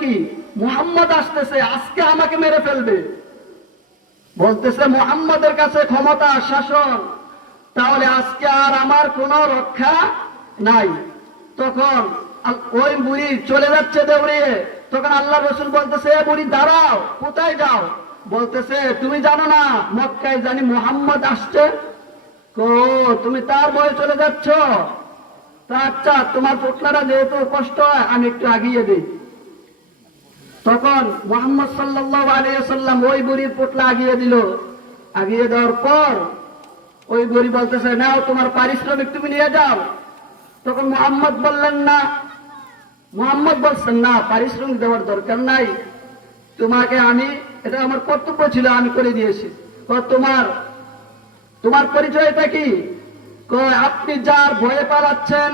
কি? মুহাম্মদ আসতেছে, আজকে আমাকে মেরে ফেলবে। বলতেছে, মুহাম্মদের কাছে ক্ষমতা, শাসন। তাহলে আজকে আর আমার কোনো রক্ষা নাই। তখন ওই বুড়ি চলে যাচ্ছে দৌড়িয়ে তখন আল্লাহ রসুল বলতেছে বুড়ি, দাঁড়াও, কোথায় যাও? বলতেছে, তুমি জানো না, মক্কায় জানি মোহাম্মদ আসছে। কো, তুমি তার বয়ে চলে যাচ্ছ? আচ্ছা তোমার পোটলাটা যেহেতু কষ্ট হয়, আমি একটু আগিয়ে দিই। তখন মোহাম্মদ সাল্লাহ আলিয়াল্লাম ওই বুড়ির পোটলা আগিয়ে দিল। আগিয়ে দেওয়ার পর ওই বুড়ি বলতেছে, নাও, তোমার পারিশ্রমিক তুমি নিয়ে যাও। তখন মোহাম্মদ বললেন, না। মোহাম্মদ বলছেন, না, পারিশ্রমিক দেওয়ার দরকার নাই। তোমাকে আমি, এটা আমার কর্তব্য ছিল, আমি করে দিয়েছি। তোমার তোমার পরিচয়টা কি? আপনি যার ভয়ে পালাচ্ছেন,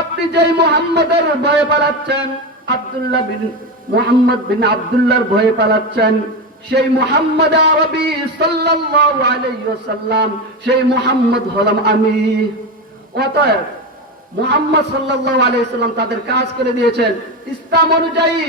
আপনি যেই মোহাম্মদের ভয়ে পালাচ্ছেন আব্দুল্লাহ বিন মোহাম্মদ বিন আব্দুল্লাহর ভয়ে পালাচ্ছেন। সেই মোহাম্মদ আরবি সাল্লাল্লাহু আলাইহি ওয়াসাল্লাম, সেই মোহাম্মদ হলাম আমি। অতএব মোহাম্মদ সাল্লাল্লাহু আলাইহি সাল্লাম তাদের কাজ করে দিয়েছেন। ইসলাম অনুযায়ী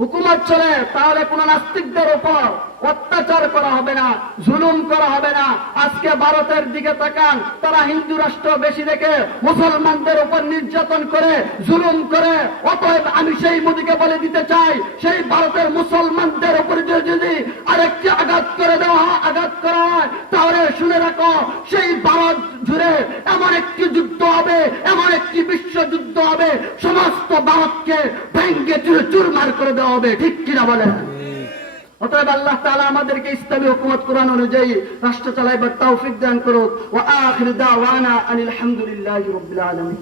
হুকুমত চলে, তাহলে কোন নাস্তিকদের উপর অত্যাচার করা হবে না, জুলুম করা হবে না। আজকে ভারতের দিকে তাকান, তারা হিন্দু রাষ্ট্র বেশি দেখে মুসলমানদের উপর নির্যাতন করে, জুলুম করে। অতএব আমি সেই মোদীকে বলে দিতে চাই, সেই ভারতের মুসলমানদের উপর যদি- আরেকটি আঘাত করে দেওয়া হয়, আঘাত করা হয়, তাহলে শুনে রাখো, সেই ভারত জুড়ে এমন একটি যুদ্ধ হবে, এমন একটি বিশ্বযুদ্ধ হবে। সমস্ত ভারতকে ভেঙ্গে চুরে চুরমার করে দেওয়া হবে, ঠিক কিনা বলেন? অতএব আল্লাহ তালা আমাদেরকে ইসলামী হুকুমত কোরআন অনুযায়ী রাষ্ট্র চালাইবার তৌফিক দান করুক। ও আখির দাওয়ানা আনিল হামদুলিল্লাহি রাব্বিল আলামিন।